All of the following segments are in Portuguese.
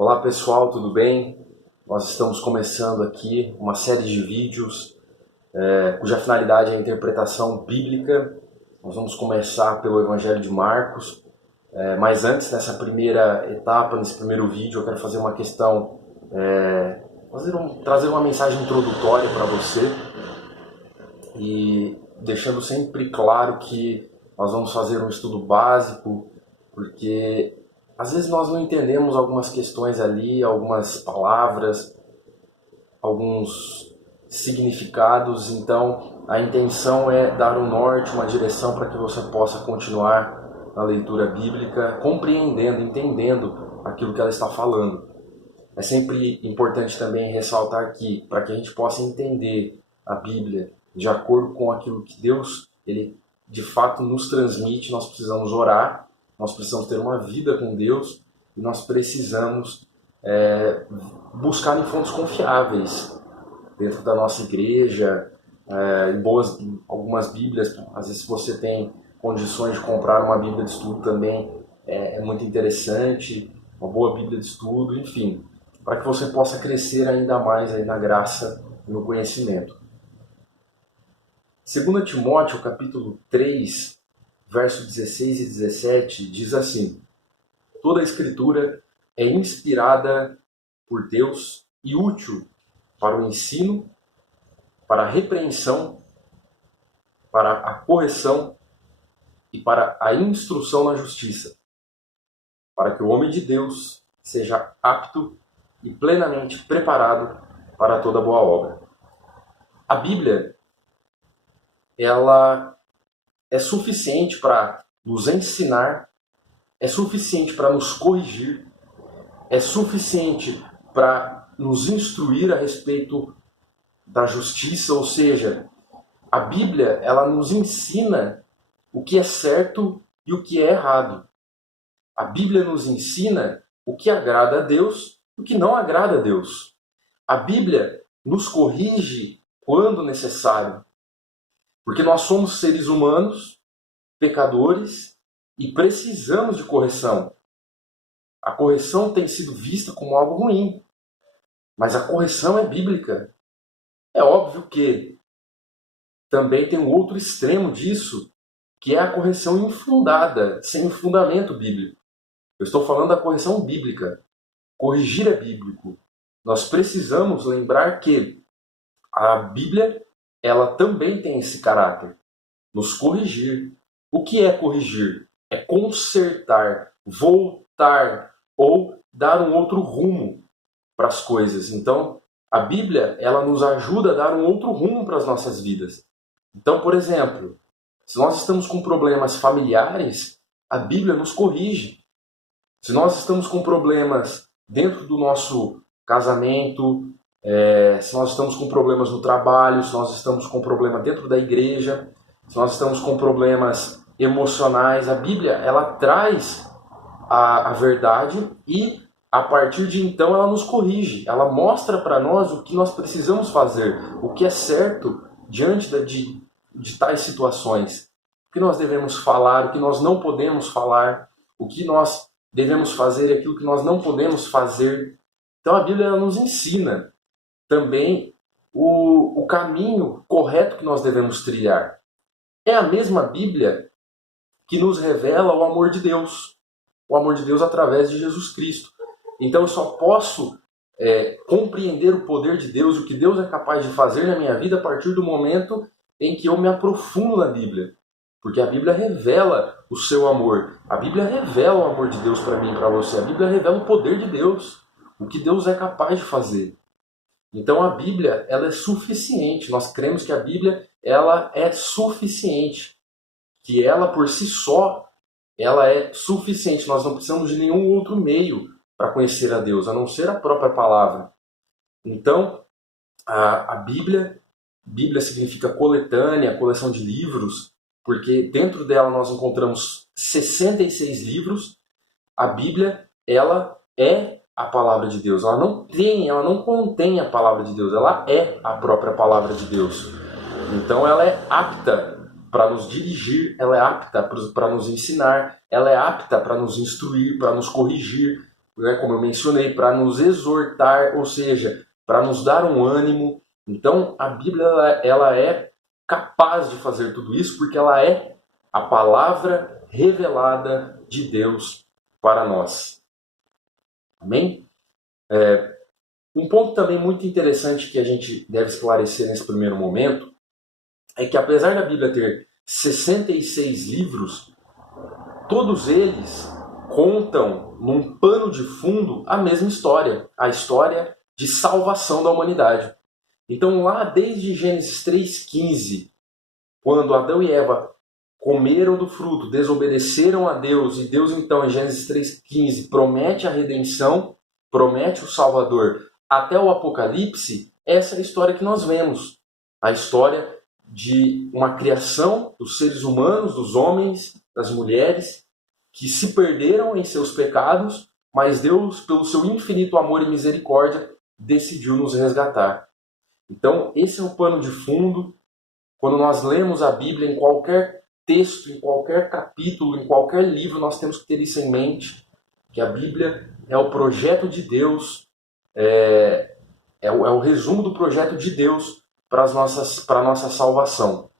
Olá pessoal, tudo bem? Nós estamos começando aqui uma série de vídeos cuja finalidade é a interpretação bíblica. Nós vamos começar pelo Evangelho de Marcos, mas antes, nessa primeira etapa, nesse primeiro vídeo, eu quero fazer uma questão, trazer uma mensagem introdutória para você e deixando sempre claro que nós vamos fazer um estudo básico, porque às vezes nós não entendemos algumas questões ali, algumas palavras, alguns significados, então a intenção é dar um norte, uma direção para que você possa continuar na leitura bíblica, compreendendo, entendendo aquilo que ela está falando. É sempre importante também ressaltar que, para que a gente possa entender a Bíblia de acordo com aquilo que Deus, ele de fato nos transmite, nós precisamos orar, nós precisamos ter uma vida com Deus e nós precisamos buscar em fontes confiáveis dentro da nossa igreja, em algumas Bíblias. Às vezes, se você tem condições de comprar uma Bíblia de estudo também, é muito interessante, uma boa Bíblia de estudo, enfim, para que você possa crescer ainda mais aí na graça e no conhecimento. 2 Timóteo, capítulo 3, versos 16 e 17, diz assim: toda a Escritura é inspirada por Deus e útil para o ensino, para a repreensão, para a correção e para a instrução na justiça, para que o homem de Deus seja apto e plenamente preparado para toda boa obra. A Bíblia, ela é suficiente para nos ensinar, é suficiente para nos corrigir, é suficiente para nos instruir a respeito da justiça, ou seja, a Bíblia, ela nos ensina o que é certo e o que é errado. A Bíblia nos ensina o que agrada a Deus e o que não agrada a Deus. A Bíblia nos corrige quando necessário, porque nós somos seres humanos, pecadores, e precisamos de correção. A correção tem sido vista como algo ruim, mas a correção é bíblica. É óbvio que também tem um outro extremo disso, que é a correção infundada, sem fundamento bíblico. Eu estou falando da correção bíblica. Corrigir é bíblico. Nós precisamos lembrar que a Bíblia, ela também tem esse caráter, nos corrigir. O que é corrigir? É consertar, voltar ou dar um outro rumo para as coisas. Então, a Bíblia, ela nos ajuda a dar um outro rumo para as nossas vidas. Então, por exemplo, se nós estamos com problemas familiares, a Bíblia nos corrige. Se nós estamos com problemas dentro do nosso casamento, se nós estamos com problemas no trabalho, se nós estamos com problema dentro da igreja, se nós estamos com problemas emocionais, a Bíblia, ela traz a verdade e, a partir de então, ela nos corrige. Ela mostra para nós o que nós precisamos fazer, o que é certo diante de tais situações. O que nós devemos falar, o que nós não podemos falar, o que nós devemos fazer e aquilo que nós não podemos fazer. Então a Bíblia, ela nos ensina também o caminho correto que nós devemos trilhar. É a mesma Bíblia que nos revela o amor de Deus. O amor de Deus através de Jesus Cristo. Então eu só posso compreender o poder de Deus, o que Deus é capaz de fazer na minha vida a partir do momento em que eu me aprofundo na Bíblia. Porque a Bíblia revela o seu amor. A Bíblia revela o amor de Deus para mim e para você. A Bíblia revela o poder de Deus, o que Deus é capaz de fazer. Então a Bíblia, ela é suficiente. Nós cremos que a Bíblia, ela é suficiente. Que ela por si só, ela é suficiente. Nós não precisamos de nenhum outro meio para conhecer a Deus, a não ser a própria palavra. Então, a Bíblia significa coletânea, coleção de livros, porque dentro dela nós encontramos 66 livros. A Bíblia, ela é a palavra de Deus. Ela não contém a palavra de Deus, ela é a própria palavra de Deus. Então ela é apta para nos dirigir, ela é apta para nos ensinar, ela é apta para nos instruir, para nos corrigir. né, como eu mencionei, para nos exortar, ou seja, para nos dar um ânimo. Então, a Bíblia ela é capaz de fazer tudo isso porque ela é a palavra revelada de Deus para nós. Amém? Um ponto também muito interessante que a gente deve esclarecer nesse primeiro momento é que, apesar da Bíblia ter 66 livros, todos eles contam num pano de fundo a mesma história, a história de salvação da humanidade. Então, lá desde Gênesis 3,15, quando Adão e Eva comeram do fruto, desobedeceram a Deus, e Deus então, em Gênesis 3,15, promete a redenção, promete o Salvador, até o Apocalipse, essa é a história que nós vemos. A história de uma criação dos seres humanos, dos homens, das mulheres, que se perderam em seus pecados, mas Deus, pelo seu infinito amor e misericórdia, decidiu nos resgatar. Então, esse é o pano de fundo. Quando nós lemos a Bíblia, em qualquer texto, em qualquer capítulo, em qualquer livro, nós temos que ter isso em mente, que a Bíblia é o projeto de Deus, é o resumo do projeto de Deus para a nossa salvação.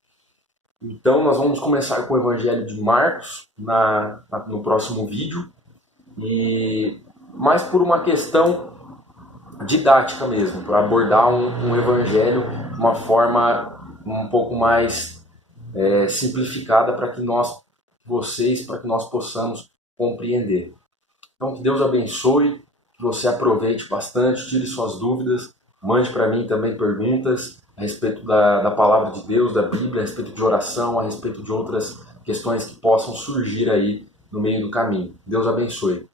Então, nós vamos começar com o Evangelho de Marcos no próximo vídeo, mais por uma questão didática mesmo, para abordar um Evangelho de uma forma um pouco mais simplificada para que nós possamos compreender. Então, que Deus abençoe, que você aproveite bastante, tire suas dúvidas, mande para mim também perguntas a respeito da palavra de Deus, da Bíblia, a respeito de oração, a respeito de outras questões que possam surgir aí no meio do caminho. Deus abençoe.